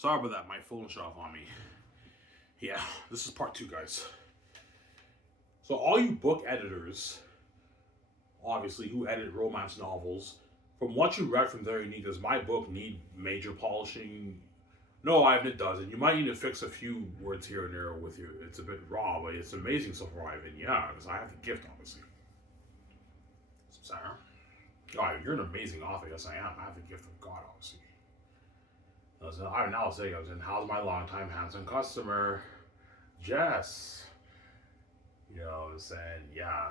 Sorry about that. My phone shut off on me. Yeah, this is part two, guys. So, all you book editors, obviously, who edit romance novels, from what you read from there, you need, does my book need major polishing? No, Ivan, it doesn't. You might need to fix a few words here and there with you. It's a bit raw, but it's amazing so far, Ivan. Yeah, because I have the gift, obviously. Sarah? Oh, Ivan, you're an amazing author. Yes, I am. I have the gift of God, obviously. I'll say, how's my longtime handsome customer, Jess? You know, saying, yeah,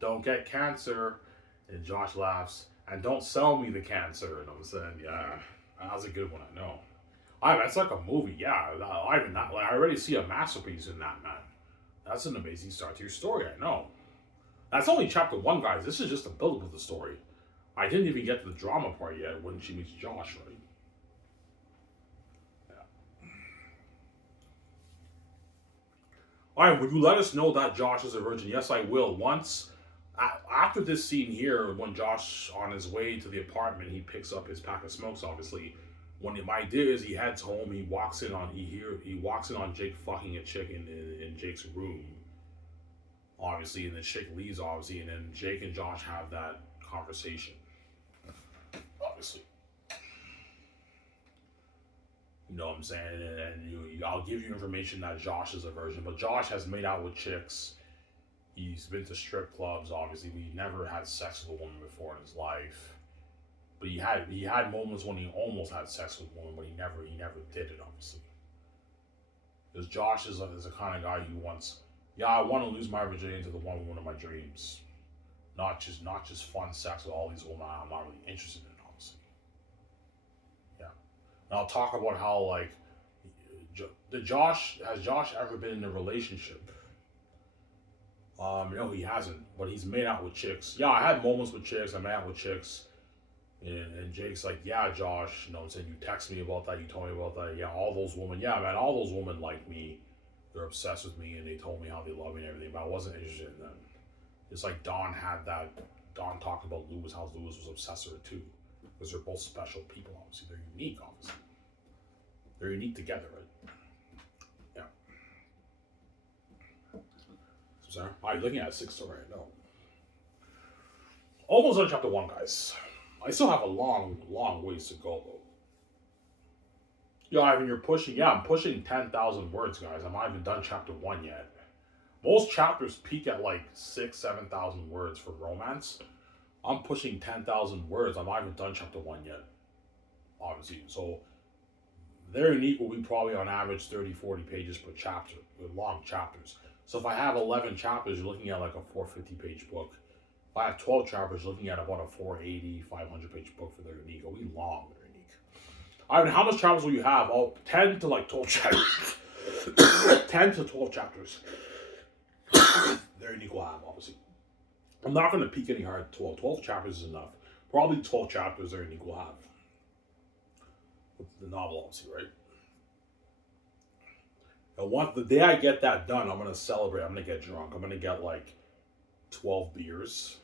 don't get cancer. And Josh laughs, and don't sell me the cancer. And I'm saying, yeah, that was a good one, I know. That's like a movie, yeah. I already see a masterpiece in that, man. That's an amazing start to your story, I know. That's only chapter one, guys. This is just a build up of the story. I didn't even get to the drama part yet when she meets Josh, right? All right, would you let us know that Josh is a virgin? Yes, I will. Once, after this scene here, when Josh, on his way to the apartment, he picks up his pack of smokes, obviously. When my idea is he heads home, he walks in on Jake fucking a chick in Jake's room, obviously, and then Chick leaves, obviously, and then Jake and Josh have that conversation, obviously. You know what I'm saying? And I'll give you information that Josh is a virgin, but Josh has made out with chicks. He's been to strip clubs. Obviously, he never had sex with a woman before in his life. But he had moments when he almost had sex with a woman, but he never did it. Obviously, because Josh is a kind of guy who wants. Yeah, I want to lose my virginity to the woman of my dreams, not just fun sex with all these women I'm not really interested in. And I'll talk about how like has Josh ever been in a relationship? No, he hasn't. But he's made out with chicks. Yeah, I had moments with chicks. I made out with chicks. And Jake's like, yeah, Josh. You know, saying you text me about that. You told me about that. Yeah, all those women. Yeah, man, all those women like me. They're obsessed with me, and they told me how they love me and everything. But I wasn't interested in them. It's like Don had that. Don talked about Lewis, how Lewis was obsessed with her too, because they're both special people. Obviously, they're unique. Obviously. They're unique together, right? Yeah. So, sorry. I'm looking at 6 right now. Almost on chapter 1, guys. I still have a long ways to go, though. Yeah, Ivan, you're pushing. Yeah, I'm pushing 10,000 words, guys. I'm not even done chapter 1 yet. Most chapters peak at like 7,000 words for romance. I'm pushing 10,000 words. I'm not even done chapter 1 yet. Obviously. So, their unique will be probably on average 30-40 pages per chapter, with long chapters. So if I have 11 chapters, you're looking at like a 450 page book. If I have 12 chapters, you're looking at about a 480, 500 page book for their unique. It'll be long, their unique. I mean, how much chapters will you have? Oh, 10 to like 12 chapters. 10 to 12 chapters. Their unique will have, obviously. I'm not going to peak any higher than 12. 12 chapters is enough. Probably 12 chapters their unique will have. The novel, obviously, right? And the day I get that done, I'm gonna celebrate. I'm gonna get drunk. I'm gonna get like 12 beers.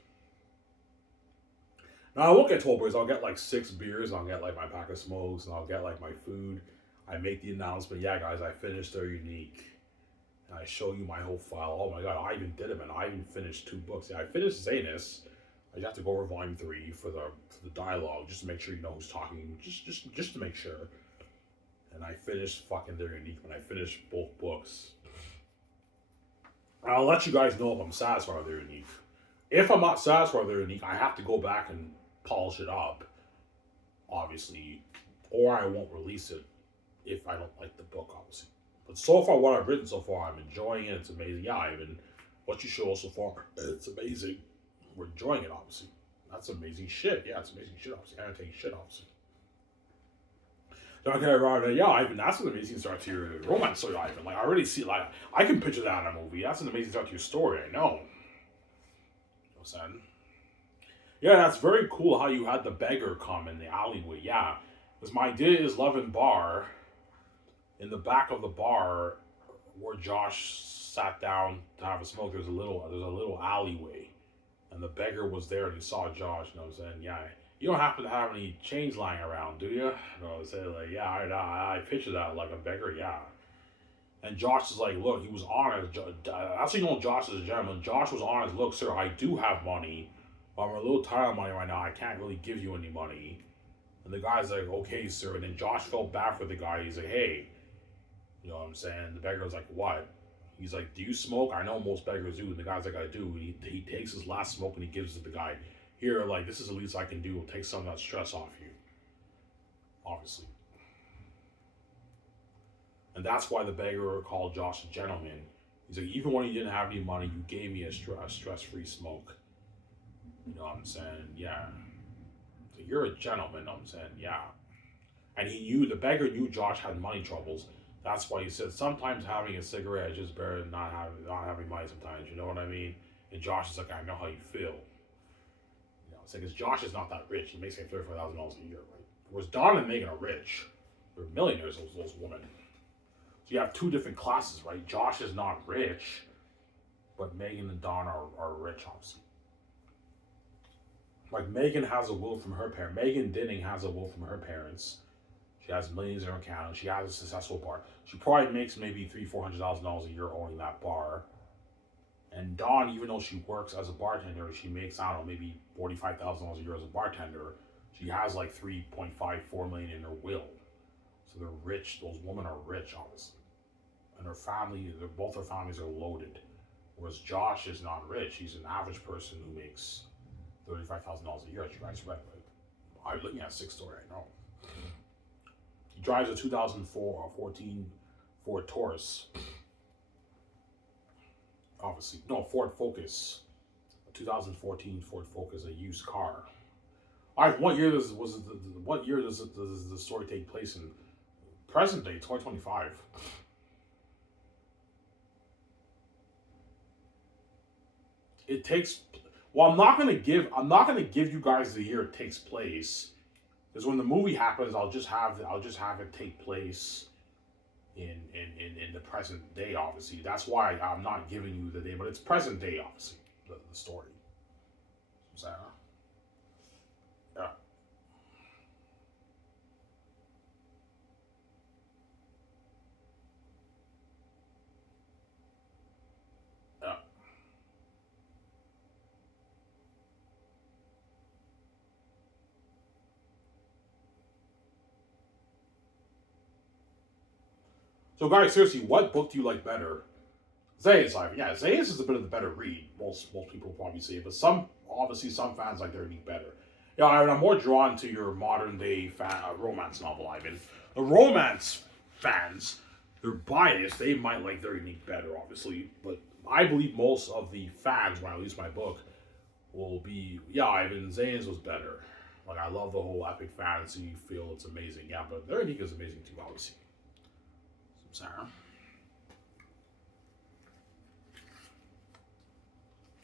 Now I won't get 12 beers. I'll get like 6 beers. I'll get like my pack of smokes, and I'll get like my food. I make the announcement. Yeah, guys, I finished their unique. And I show you my whole file. Oh my god, I even did it, man. I even finished 2 books. Yeah, I finished Zanus. I have to go over volume 3 for the dialogue, just to make sure you know who's talking. Just to make sure. And I finished fucking their unique when I finished both books. And I'll let you guys know if I'm satisfied with their unique. If I'm not satisfied with their unique, I have to go back and polish it up, obviously, or I won't release it if I don't like the book, obviously. But so far, what I've written so far, I'm enjoying it. It's amazing. Yeah, Ivan, what you show us so far, it's amazing. We're enjoying it, obviously. That's amazing shit. Yeah, it's amazing shit, obviously. Entertaining shit, obviously. Yeah, Ivan, that's an amazing start to your romance story, Ivan. Like, I already see, like, I can picture that in a movie. That's an amazing start to your story, I know. You know what I'm saying? Yeah, that's very cool how you had the beggar come in the alleyway. Yeah, because my idea is Love and Bar. In the back of the bar, where Josh sat down to have a smoke, there's a little alleyway, and the beggar was there and he saw Josh. You know what I'm saying? Yeah, You don't happen to have any chains lying around, do you? No, say like, yeah, I picture that like a beggar, yeah. And Josh is like, look, he was honest. That's how you know Josh is a gentleman. Josh was honest. Look, sir, I do have money, but I'm a little tired of money right now. I can't really give you any money. And the guy's like, okay, sir. And then Josh felt bad for the guy. He's like, hey, you know what I'm saying? The beggar's like, what? He's like, do you smoke? I know most beggars do. And the guy's like, I do. And he takes his last smoke and he gives it to the guy. Here, like, this is the least I can do. Take some of that stress off you. Obviously. And that's why the beggar called Josh a gentleman. He's like, even when you didn't have any money, you gave me a stress-free smoke. You know what I'm saying? Yeah. So you're a gentleman, you know what I'm saying? Yeah. And the beggar knew Josh had money troubles. That's why he said, sometimes having a cigarette is just better than not having money sometimes. You know what I mean? And Josh is like, I know how you feel. You know, it's like, because Josh is not that rich. He makes like $35,000 a year, right? Whereas Don and Megan are rich. They're millionaires, those women. So you have two different classes, right? Josh is not rich, but Megan and Don are rich, obviously. Like, Megan has a will from her parents. Megan Dinning has a will from her parents. She has millions in her account. She has a successful bar. She probably makes maybe $300,000-$400,000 a year owning that bar. And Dawn, even though she works as a bartender, she makes, I don't know, maybe $45,000 a year as a bartender. She has like 3.54 million in her will. So they're rich. Those women are rich, obviously. And her family, both her families are loaded. Whereas Josh is not rich. He's an average person who makes $35,000 a year, as you guys read. Right? I'm looking at 6-story, I know. He drives a 2014 Ford Taurus. Obviously, no, Ford Focus. A 2014 Ford Focus, a used car. All right, what year does the story take place in? Present day, 2025. It takes. Well, I'm not gonna give you guys the year it takes place, because when the movie happens, I'll just have it take place in the present day. Obviously, that's why I'm not giving you the day, but it's present day. Obviously, the story. So, yeah. Yeah. So, guys, seriously, what book do you like better? Zayas, yeah, Zayas is a bit of the better read. Most people probably say it, but some fans like their read better. Yeah, I'm more drawn to your modern day romance novel, Ivan. The romance fans, they're biased. They might like their unique better, obviously, but I believe most of the fans, when I release my book, will be, yeah, Ivan Zayas was better. Like, I love the whole epic fantasy feel. It's amazing. Yeah, but their unique is amazing too, obviously. Sarah.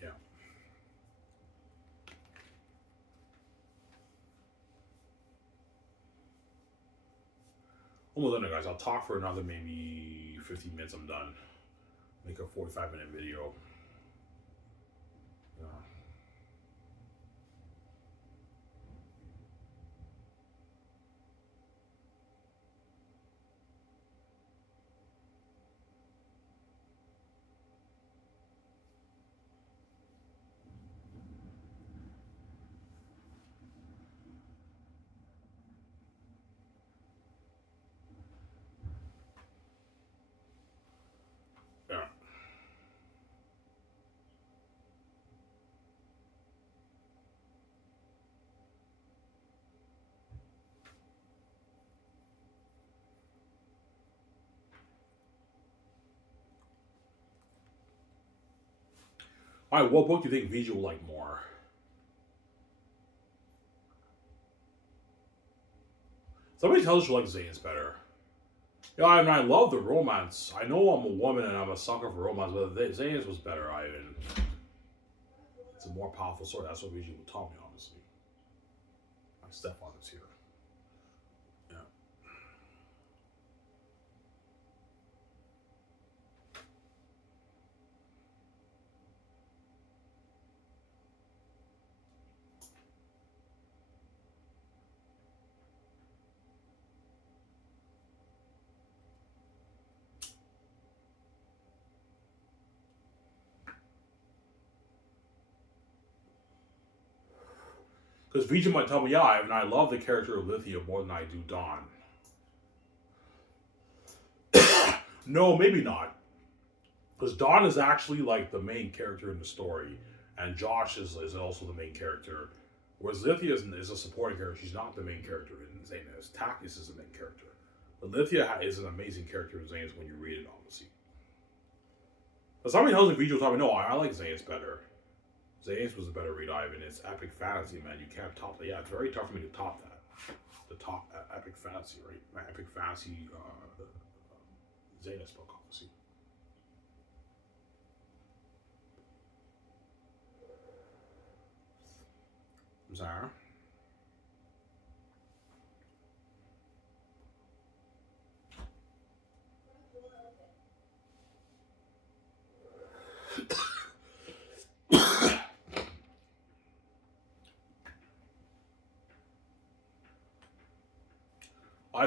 Yeah. Almost done, guys. I'll talk for another maybe 15 minutes. I'm done. Make a 45-minute video. Yeah. Yeah. All right. What book do you think VJ will like more? Somebody tells us you like Zane's better. Yeah, I mean, I love the romance. I know I'm a woman and I'm a sucker for romance, but Zane's was better. It's a more powerful story. That's what VJ would tell me, honestly. My stepfather's here. Yeah. Because Vijay might tell me, yeah, I love the character of Lithia more than I do Dawn. No, maybe not. Because Dawn is actually like the main character in the story, and Josh is also the main character. Whereas Lithia is a supporting character. She's not the main character in Xehanort. Takis is the main character. But Lithia is an amazing character in Xehanort when you read it, obviously. But somebody tells me Vijay told me, no, I like Xehanort better. Xehanort was a better read, Ivan. It's epic fantasy, man. You can't top that. Yeah, it's very tough for me to top that. The top epic fantasy, right? My epic fantasy Xehanort book, obviously. I'm sorry.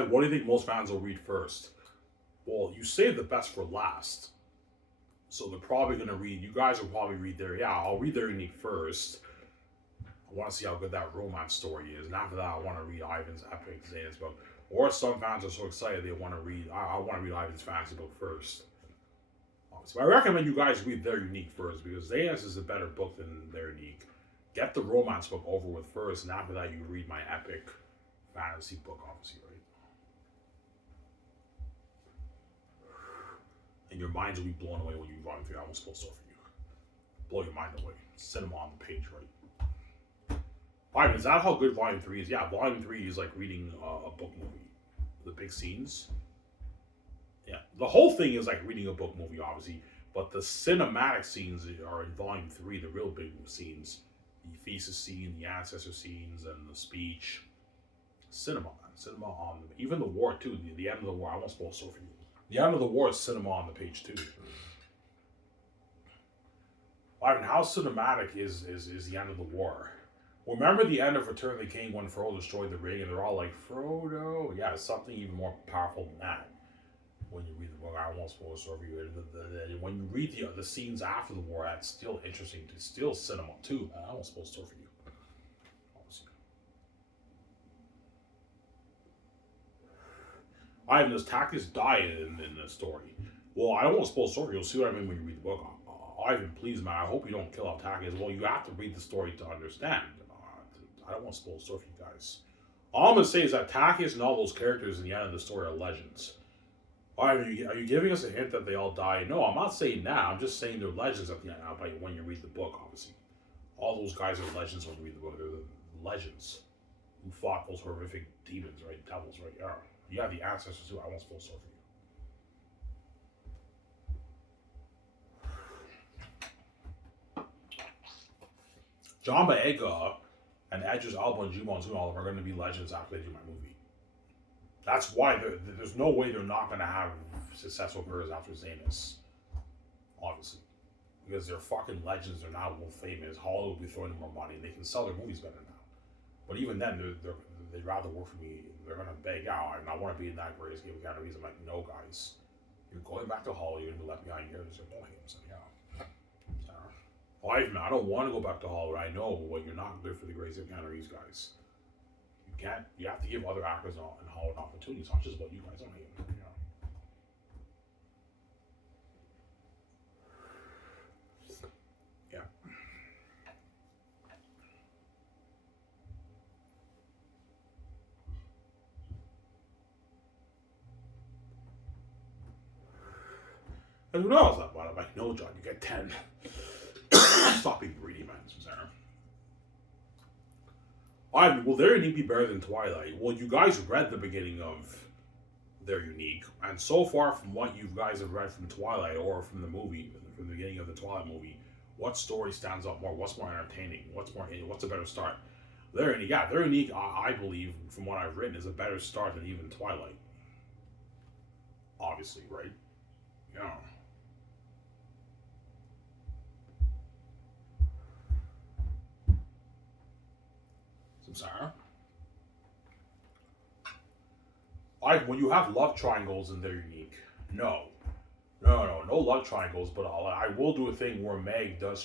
What do you think most fans will read first? Well, you save the best for last. So they're probably going to read, you guys will probably read their, yeah, I'll read their unique first. I want to see how good that romance story is. And after that, I want to read Ivan's epic Xehanort book. Or some fans are so excited they want to read, I want to read Ivan's fantasy book first. So I recommend you guys read their unique first because Xehanort is a better book than their unique. Get the romance book over with first, and after that, you read my epic fantasy book, obviously, right? And your minds will be blown away when you run through. I won't spoil stuff for you. Blow your mind away. Cinema on the page, right? Ivan, is that how good Volume 3 is? Yeah, Volume 3 is like reading a book movie. The big scenes. Yeah, the whole thing is like reading a book movie, obviously. But the cinematic scenes are in Volume 3, the real big scenes. The thesis scene, the ancestor scenes, and the speech. Cinema, man. Cinema on even the war, too. The end of the war. I won't spoil stuff for you. The end of the war is cinema on the page too. Ivan, how cinematic is the end of the war? Remember the end of Return of the King when Frodo destroyed the ring and they're all like, Frodo? Yeah, it's something even more powerful than that. When you read the book, I won't spoil for you. When you read the scenes after the war, that's still interesting. It's still cinema too. I won't spoil for you. Ivan, does Takis die in the story? Well, I don't want to spoil the story. You'll see what I mean when you read the book. Ivan, please, man, I hope you don't kill off Takis. Well, you have to read the story to understand. I don't want to spoil the story for you guys. All I'm going to say is that Takis and all those characters in the end of the story are legends. Ivan, are you giving us a hint that they all die? No, I'm not saying that. I'm just saying they're legends at the end when you read the book, obviously. All those guys are legends when you read the book. They're the legends who fought those horrific demons, right? Devils, right? Yeah. You have the ancestors too. I won't spoil stuff for you. John Boyega and Idris Elba and Jumon Zunol are going to be legends after they do my movie. That's why there's no way they're not going to have successful careers after Xehanort. Obviously. Because they're fucking legends. They're not world famous. Hollywood will be throwing them more money. And they can sell their movies better now. But even then, they'd rather work for me. They're going to beg out, and I want to be in that greatest game of categories. I'm like, no, guys. You're going back to Hollywood and you left behind here. There's no games. Yeah. Ivan, I don't want to go back to Hollywood. I know what you're not good for the greatest of categories, guys. You have to give other actors in Hollywood opportunities, not just what you guys are making. Yeah. And who knows that? But I'm like, no, John, you get 10. Stop being greedy, man. Ivan, will their unique be better than Twilight? Well, you guys read the beginning of their unique, and so far from what you guys have read from Twilight or from the movie, from the beginning of the Twilight movie, what story stands out more? What's more entertaining? What's a better start? Their unique, I believe, from what I've written, is a better start than even Twilight. Obviously, right? Yeah. Samsara. When you have love triangles and they're unique. No love triangles. But I will do a thing where Meg does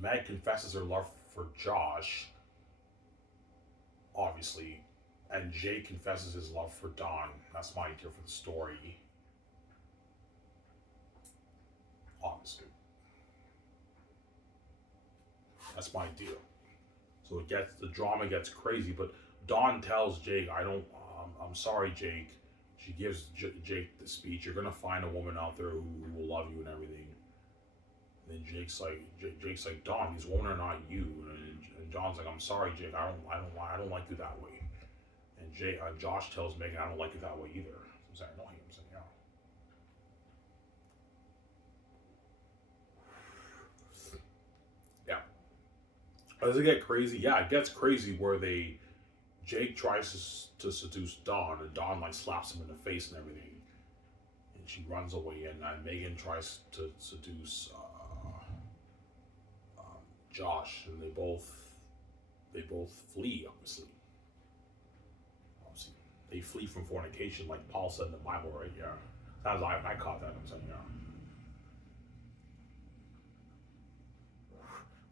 Meg confesses her love for Josh, obviously, and Jake confesses his love for Dawn. That's my idea for the story, obviously. That's my deal. So the drama gets crazy, but Dawn tells Jake, "I don't. I'm sorry, Jake." She gives Jake the speech. You're gonna find a woman out there who will love you and everything. And then Jake's like, Dawn, these women are not you. And John's like, I'm sorry, Jake. I don't like you that way. And Josh tells Megan, I don't like you that way either. I'm saying, no, I'm saying, yeah. Yeah. Does it get crazy? Yeah, it gets crazy where Jake tries to seduce Dawn, and Dawn like slaps him in the face and everything, and she runs away. And Megan tries to seduce Josh, and they both flee. Obviously, they flee from fornication, like Paul said in the Bible, right? Yeah, I caught that. I'm saying, yeah.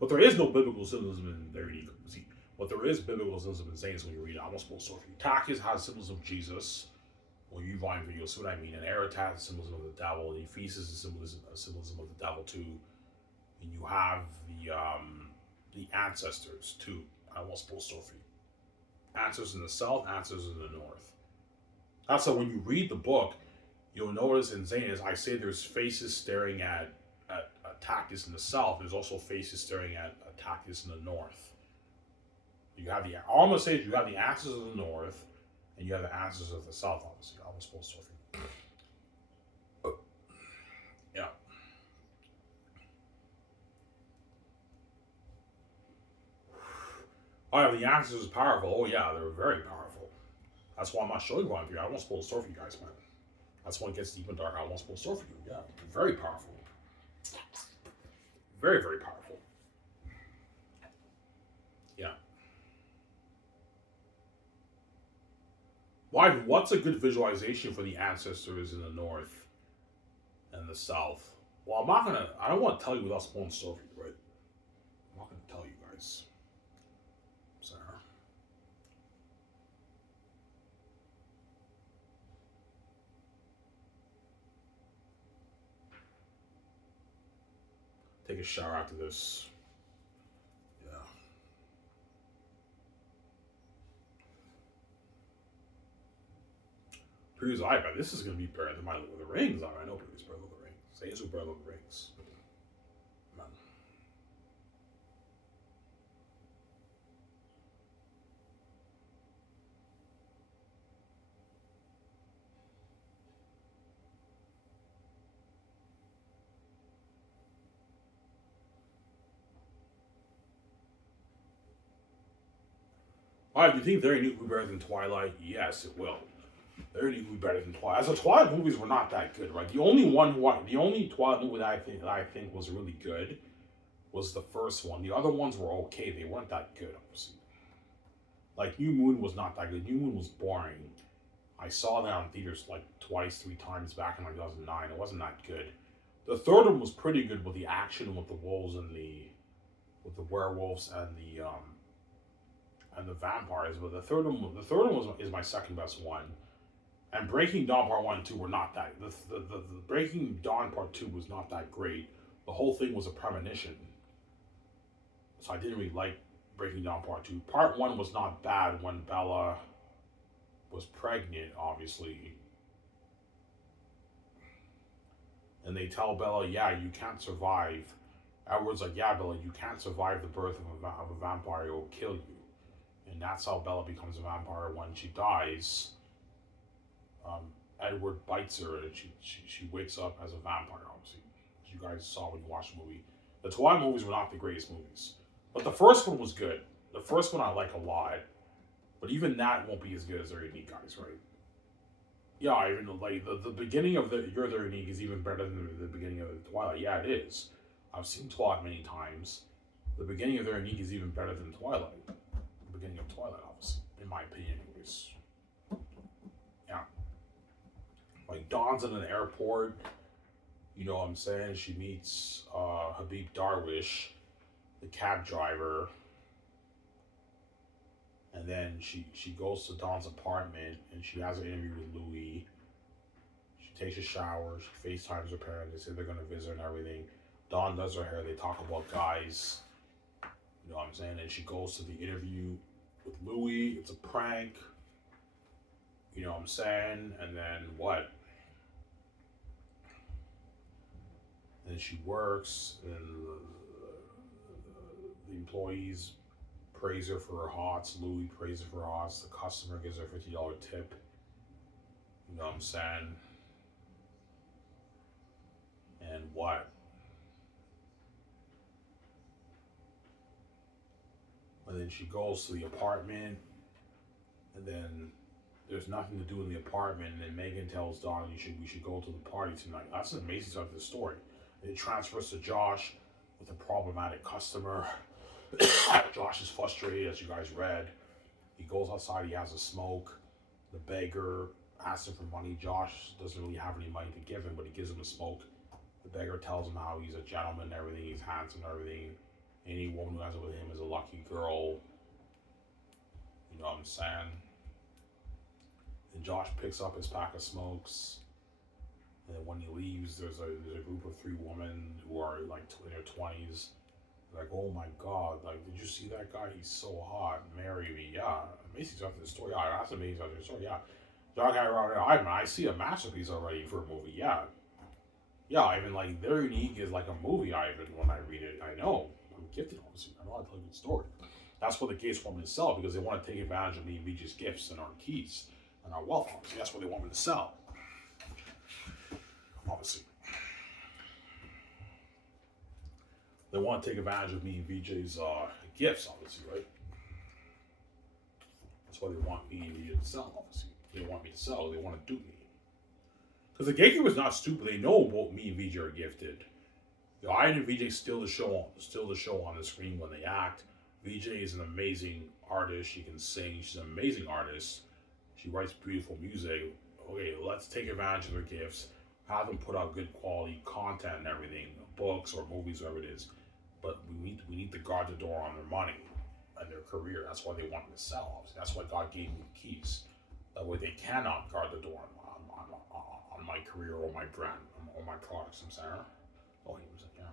But there is no biblical symbolism in their unique. See, what there is biblical symbolism in Saints when you read it, almost full story. Tachys has symbolism of Jesus. Well, you find you'll see what I mean. And Eretat is symbolism of the devil. And Ephesus is symbolism of the devil too. And you have the ancestors too. Almost full story. Ancestors in the south, ancestors in the north. That's how when you read the book, you'll notice in Zane, I say there's faces staring at Tachys in the south. There's also faces staring at Tachys in the north. You have all I'm gonna say is you have the ancestors of the north, and you have the ancestors of the south. Obviously, almost full story. Yeah. Oh, yeah, the ancestors is powerful. Oh yeah, they're very powerful. That's why I'm not showing one for you. I won't spoil the story for you guys, man. That's when it gets deep and dark. I won't spoil the story for you. Yeah, very powerful. Very, very powerful. Yeah. Why? What's a good visualization for the ancestors in the north and the south? Well, I'm not gonna. I don't want to tell you without spoiling the story, right? I'm not gonna tell you guys. Sorry. Take a shower after this. Yeah. Previous iPad. This is gonna be better than my Lord of the Rings. I know previous better than the Rings. Say it's better than the Rings. Man. All right, do you think Very New will be better than Twilight? Yes, it will. Very New will be better than Twilight. As the Twilight movies were not that good, right? The only Twilight movie that I think was really good was the first one. The other ones were okay. They weren't that good, obviously. Like New Moon was not that good. New Moon was boring. I saw that on theaters like twice, three times back in like 2009. It wasn't that good. The third one was pretty good with the action with the wolves and with the werewolves and the vampires. But is my second best one. And Breaking Dawn Part One and Two were not that. The Breaking Dawn Part Two was not that great. The whole thing was a premonition, so I didn't really like Breaking Dawn Part Two. Part One was not bad when Bella was pregnant, obviously, and they tell Bella, "Yeah, you can't survive." Edward's like, "Yeah, Bella, you can't survive the birth of a vampire. It will kill you," and that's how Bella becomes a vampire when she dies. Um, Edward bites her, and she wakes up as a vampire. Obviously, as you guys saw when you watched the movie. The Twilight movies were not the greatest movies, but the first one was good. The first one I like a lot, but even that won't be as good as their unique guys, right? Yeah, even like the beginning of You're Their Unique is even better than the beginning of the Twilight. Yeah, it is. I've seen Twilight many times. The beginning of Their Unique is even better than Twilight. The beginning of Twilight, obviously, in my opinion, anyways. Yeah. Like Dawn's in an airport, you know what I'm saying? She meets Habib Darwish. the cab driver. And then she goes to Don's apartment and she has an interview with Louis. She takes a shower. She FaceTimes her parents. They say they're gonna visit and everything. Don does her hair. They talk about guys. You know what I'm saying? And she goes to the interview with Louis. It's a prank. You know what I'm saying? And then what? And she works, and the employees praise her for her hots. Louis praises her for her hots. The customer gives her a $50 tip. You know what I'm saying? And what? And then she goes to the apartment, and then there's nothing to do in the apartment. And then Megan tells Don, we should go to the party tonight. That's an amazing side of the story. It transfers to Josh with a problematic customer. Josh is frustrated, as you guys read. He goes outside, he has a smoke. The beggar asks him for money. Josh doesn't really have any money to give him, but he gives him a smoke. The beggar tells him how he's a gentleman and everything, he's handsome and everything. Any woman who ends up with him is a lucky girl. You know what I'm saying? And Josh picks up his pack of smokes. And then when he leaves, there's a group of 3 women who are like in their 20s. Like, oh my God, like, did you see that guy? He's so hot. Marry me. Yeah. Amazing stuff in the story. Yeah, that's amazing stuff in the story. Yeah. John Guy Robert Ivan, I see a masterpiece already for a movie. Yeah. Yeah, Ivan, like, their unique is like a movie, Ivan, when I read it. I know. I'm gifted, obviously. I know how to tell a good story. That's what the gays want me to sell, because they want to take advantage of me and Vijay's gifts and our keys and our wealth, obviously. That's what they want me to sell. Obviously. They want to take advantage of me and Vijay's gifts, obviously, right? That's why they want me and Vijay to sell, obviously. They don't want me to sell, they want to dupe me. Because the gatekeeper is not stupid, they know both me and Vijay are gifted. You know, I and Vijay steal the show on the screen when they act. Vijay is an amazing artist, she can sing, she's an amazing artist. She writes beautiful music. Okay, let's take advantage of their gifts. Have them put out good quality content and everything, books or movies, whatever it is. But we need to guard the door on their money and their career. That's why they want me to sell. Obviously. That's why God gave me the keys. That way they cannot guard the door on my career or my brand or my products. I'm saying. Oh, he was like, yeah.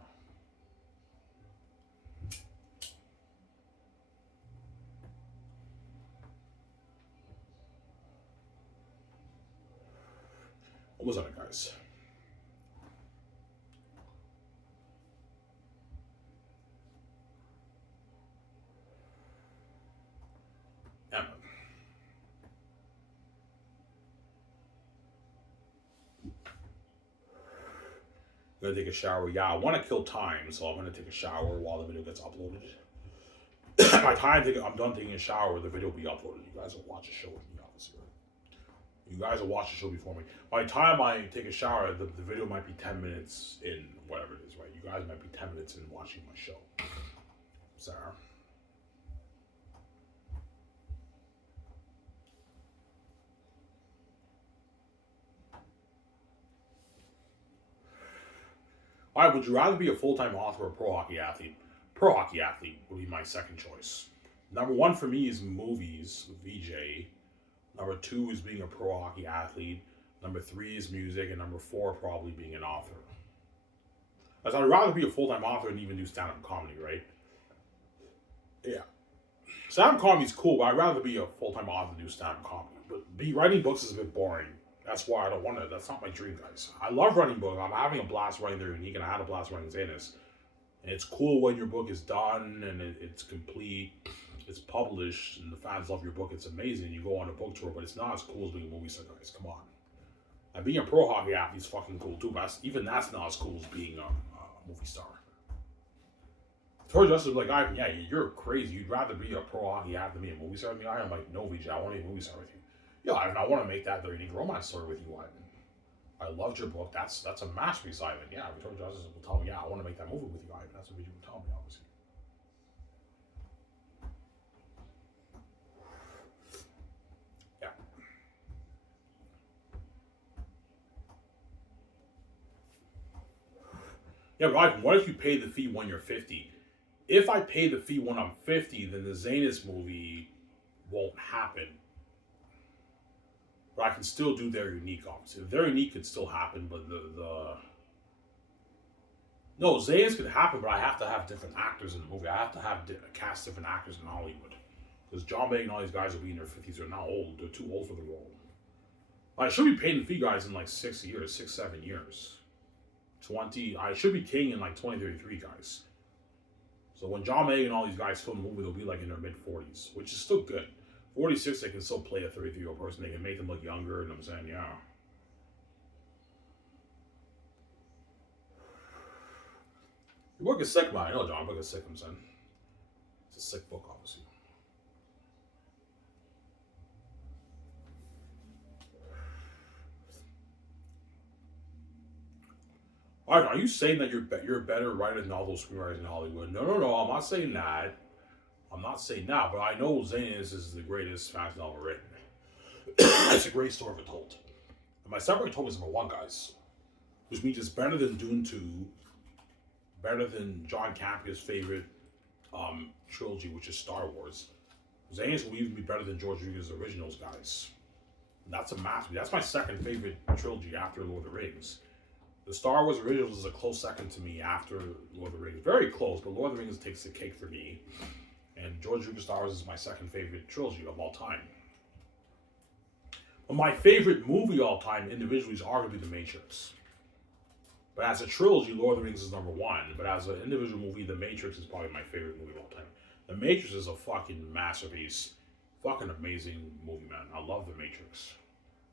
What was that, guys? Emma. I'm gonna take a shower. Yeah, I want to kill time, so I'm gonna take a shower while the video gets uploaded. By the time I'm done taking a shower, the video will be uploaded. You guys will watch the show with me, obviously. You guys will watch the show before me. By the time I take a shower, the video might be 10 minutes in, whatever it is, right? You guys might be 10 minutes in watching my show. Sarah. All right, would you rather be a full-time author or a pro hockey athlete? Pro hockey athlete would be my second choice. Number 1 for me is movies with VJ. Number 2 is being a pro hockey athlete. Number 3 is music. And number 4, probably being an author. As I'd rather be a full-time author than even do stand-up comedy, right? Yeah. Stand-up comedy is cool, but I'd rather be a full-time author than do stand-up comedy. But writing books is a bit boring. That's why I don't want to. That's not my dream, guys. I love writing books. I'm having a blast writing They're Unique, and I had a blast writing Zanus. And it's cool when your book is done and it's complete. It's published, and the fans love your book. It's amazing. You go on a book tour, but it's not as cool as being a movie star, guys. Come on. And being a pro hockey athlete is fucking cool too, but even that's not as cool as being a movie star. George Justice was like, yeah, you're crazy. You'd rather be a pro hockey athlete than be a movie star with me. I'm like, no, VJ, I want to be a movie star with you. Yeah, Ivan, I want to make that They're Unique romance story with you, Ivan. I loved your book. That's a masterpiece, Ivan. Yeah, George Justice will tell me, yeah, I want to make that movie with you, Ivan. That's what VJ would tell me, obviously. Yeah. Yeah, but Ivan, what if you pay the fee when you're 50? if I pay the fee when I'm 50, then the Zanus movie won't happen. But I can still do their unique, obviously. Their unique could still happen, but the no, Zanus could happen, but I have to have different actors in the movie. I have to have cast different actors in Hollywood. Because John Boyega and all these guys will be in their 50s. They're not old. They're too old for the role. I should be paying the fee guys in like 6 years, 6, 7 years. 20, I should be king in like 2033, guys. So when John Boyega and all these guys film the movie, they'll be like in their mid-40s, which is still good. 46, they can still play a 33-year-old person. They can make them look younger, and I'm saying, yeah. Your book is sick, man. I know, John. Book is sick, I'm saying. It's a sick book, obviously. Alright, are you saying that you're a better writer than all those screenwriters in Hollywood? No. I'm not saying that. I'm not saying that, but I know Zanus is the greatest fast novel written. It's a great story ever told. And my separate told is #1, guys. Which means it's better than Dune 2, better than John Campa's favorite trilogy, which is Star Wars. Zanus will even be better than George Lucas' originals, guys. And that's a masterpiece. That's my second favorite trilogy after Lord of the Rings. The Star Wars originals is a close second to me after Lord of the Rings. Very close, but Lord of the Rings takes the cake for me. And George Lucas Star Wars is my second favorite trilogy of all time. But my favorite movie of all time individually is arguably The Matrix. But as a trilogy, Lord of the Rings is #1. But as an individual movie, The Matrix is probably my favorite movie of all time. The Matrix is a fucking masterpiece. Fucking amazing movie, man. I love The Matrix.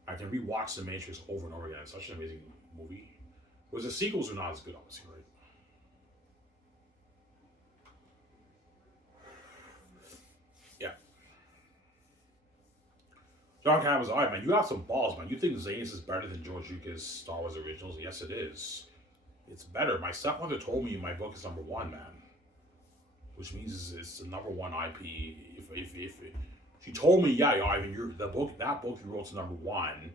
I can rewatch The Matrix over and over again. It's such an amazing movie. Because the sequels are not as good, obviously, right? Yeah. John Campbell was, alright, man, you have some balls, man. You think Zanus is better than George Lucas' Star Wars originals? Yes, it is. It's better. My stepmother told me my book is #1, man. Which means it's the #1 IP. If she told me, yeah, Ivan, that book you wrote is #1,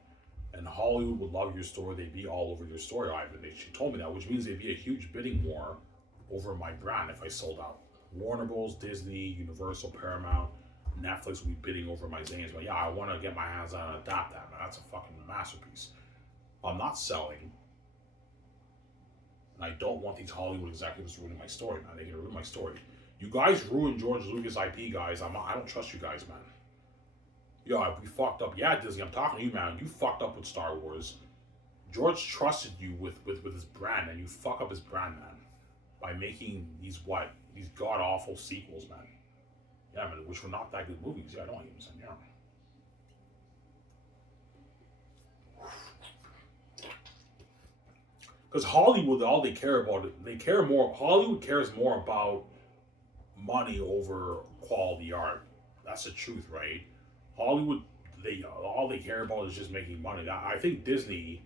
and Hollywood would love your story. They'd be all over your story, Ivan. She told me that, which means there'd be a huge bidding war over my brand if I sold out. Warner Bros., Disney, Universal, Paramount, Netflix would be bidding over my Zanus. But yeah, I want to get my hands on and adapt that, man. That's a fucking masterpiece. I'm not selling. And I don't want these Hollywood executives ruining my story, man. They're going to ruin my story. You guys ruined George Lucas' IP, guys. I don't trust you guys, man. Yo, we fucked up. Yeah, Disney, I'm talking to you, man. You fucked up with Star Wars. George trusted you with his brand, and you fuck up his brand, man. By making these god-awful sequels, man. Yeah, man, which were not that good movies. Yeah, I don't even say, yeah. Because Hollywood, all they care about, Hollywood cares more about money over quality art. That's the truth, right? Hollywood, all they care about is just making money. I think Disney,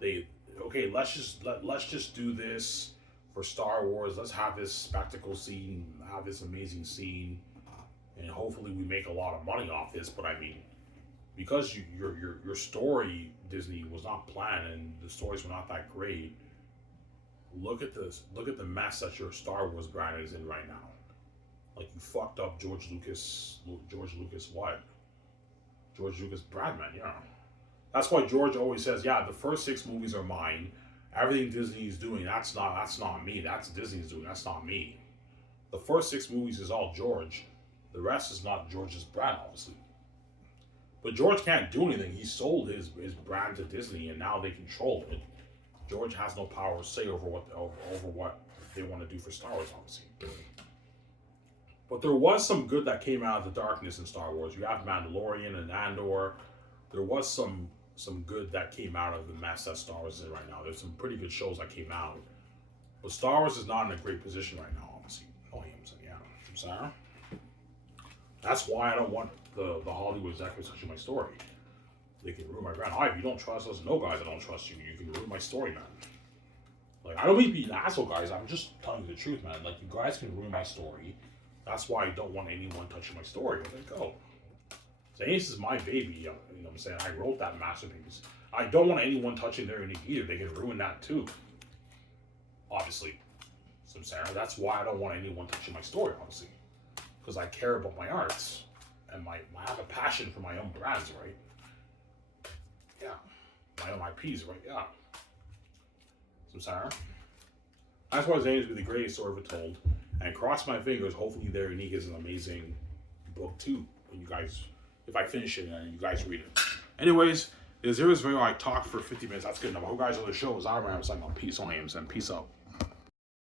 let's just do this for Star Wars. Let's have this spectacle scene, have this amazing scene, and hopefully we make a lot of money off this. But I mean, because your story, Disney, was not planned and the stories were not that great. Look at this. Look at the mess that your Star Wars brand is in right now. Like, you fucked up George Lucas what? George Lucas brand, man, yeah. That's why George always says, yeah, the first 6 movies are mine. Everything Disney is doing, that's not me. That's Disney's doing, that's not me. The first 6 movies is all George. The rest is not George's brand, obviously. But George can't do anything. He sold his brand to Disney, and now they control it. George has no power to say over what they want to do for Star Wars, obviously. But there was some good that came out of the darkness in Star Wars. You have Mandalorian and Andor. There was some good that came out of the mess that Star Wars is in right now. There's some pretty good shows that came out. But Star Wars is not in a great position right now, obviously. I'm sorry. That's why I don't want the Hollywood executives touching my story. They can ruin my brand. If you don't trust us, no, guys, I don't trust you. You can ruin my story, man. Like, I don't mean to be an asshole, guys. I'm just telling you the truth, man. Like, you guys can ruin my story. That's why I don't want anyone touching my story. Let it go. Zanus is my baby. You know what I'm saying? I wrote that masterpiece. I don't want anyone touching their unique either. They can ruin that too. Obviously. So I'm saying that's why I don't want anyone touching my story, honestly, because I care about my arts and I have a passion for my own brands, right? Yeah, my own IPs, right? Yeah. So I'm saying that's why his name is be the greatest story ever told. And cross my fingers, hopefully There Unique is an amazing book too. When you guys, if I finish it and you guys read it. Anyways, there is video I talked for 50 minutes. That's good enough. I hope you guys on the show. It was Iron Man. I'm saying peace on him and peace out.